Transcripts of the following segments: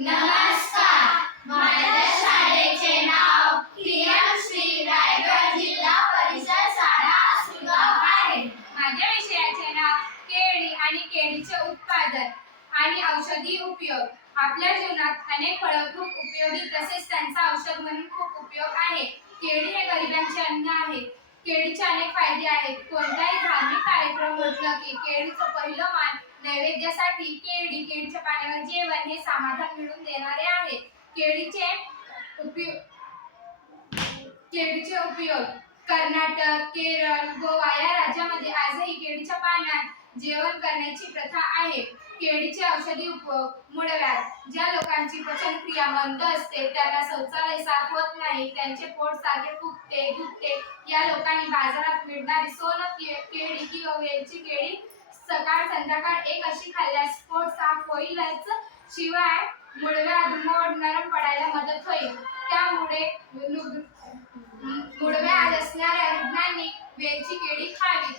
नमस्कार. माझ्या शाळेचे नाव पीएम श्री रायगड जिल्हा परिषद शाळा आसुगाव आहे. माझ्या विषयाचे नाव केळी आणि केळीचे उत्पादन आणि औषधी उपयोग. आपल्या जीवनात अनेक फळं खूप उपयोगी तसेच त्यांचा औषध म्हणून खूप उपयोग आहे. केळी हे गरिबांचे अन्न आहे. केळीचे अनेक फायदे आहेत. कोणताही धार्मिक कार्यक्रम म्हटलं की केळीचं पहिलं मान नैवेद्यासाठी केळी केळीच्या पाण्यावर जेवण हे समाधान मिळून देणारे आहे. केळीचे उपयोग केळीचे उपयोग. कर्नाटक केरळ गोवा या राज्यामध्ये आजही केळीच्या पाण्यात जेवण करण्याची प्रथा आहे. केळीचे औषधी मुळव्यात ज्या लोकांची पचनक्रिया मंद असते त्यांना शौचालय साफ होत नाही त्यांचे पोट सारखे फुगते दुखते या लोकांनी बाजारात मिळणारी सोन केळी किंवा वेलची केळी सकाळ संध्याकाळ एक अशी खाल्ल्यास पोट साफ होईलच. शिवाय मुळव्यात मोड नरम पडायला मदत होईल. त्यामुळे नु- असणाऱ्या रुग्णांनी वेलची केळी खावी.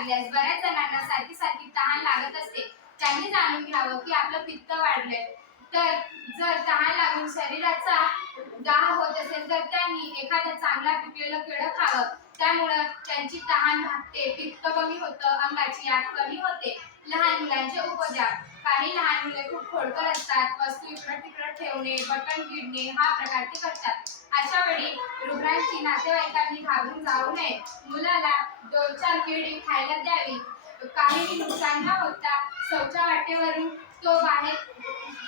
लागल्यास बऱ्याच जणांना सारखी सारखी तहान लागत असते. त्यांनी जाणून घ्यावं की आपलं पित्त वाढलंय. तर जर तहान लागून शरीराचा दाह होत असेल तर त्यांनी एखादं चांगला पिकलेलं केळं खावं. त्यामुळं त्यांची तहान भागते पित्त कमी होतं अंगाची आग कमी होते. लहान मुलांचे उपचार. काही लहान मुले खूप खोडकर असतात वस्तू इकडं तिकडं ठेवणे बटन गिडणे हा प्रकार ते करतात. अशा वेळी रुग्णांची नातेवाईकांनी घाबरून जाऊ नये. मुलाला दोन चार किडी खायला द्यावी. काहीही नुकसान न होता शौचा वाटेवरून तो बाहेर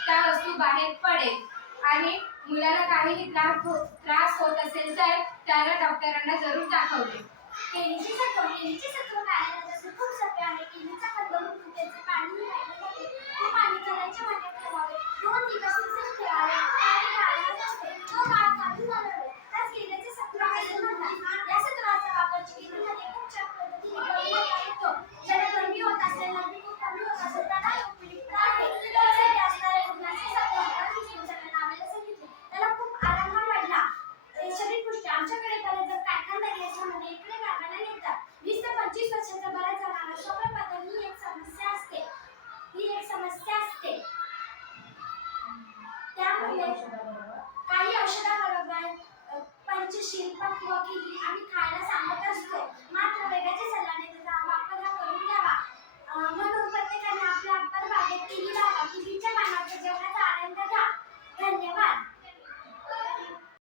त्या वस्तू बाहेर पडेल. आणि मुलाला काहीही त्रास हो त्रास होत असेल तर त्याला डॉक्टरांना जरूर दाखवले खूप सोपे आहे. केळीचा कंद म्हणून त्याचे पाणी राहिले जाते ते पाणी करायच्या वाट्यात ठेवावे. दोन दिवस ठेवावे. पाणी असते तो काळ चालू যে শিল্পা কুয়াকে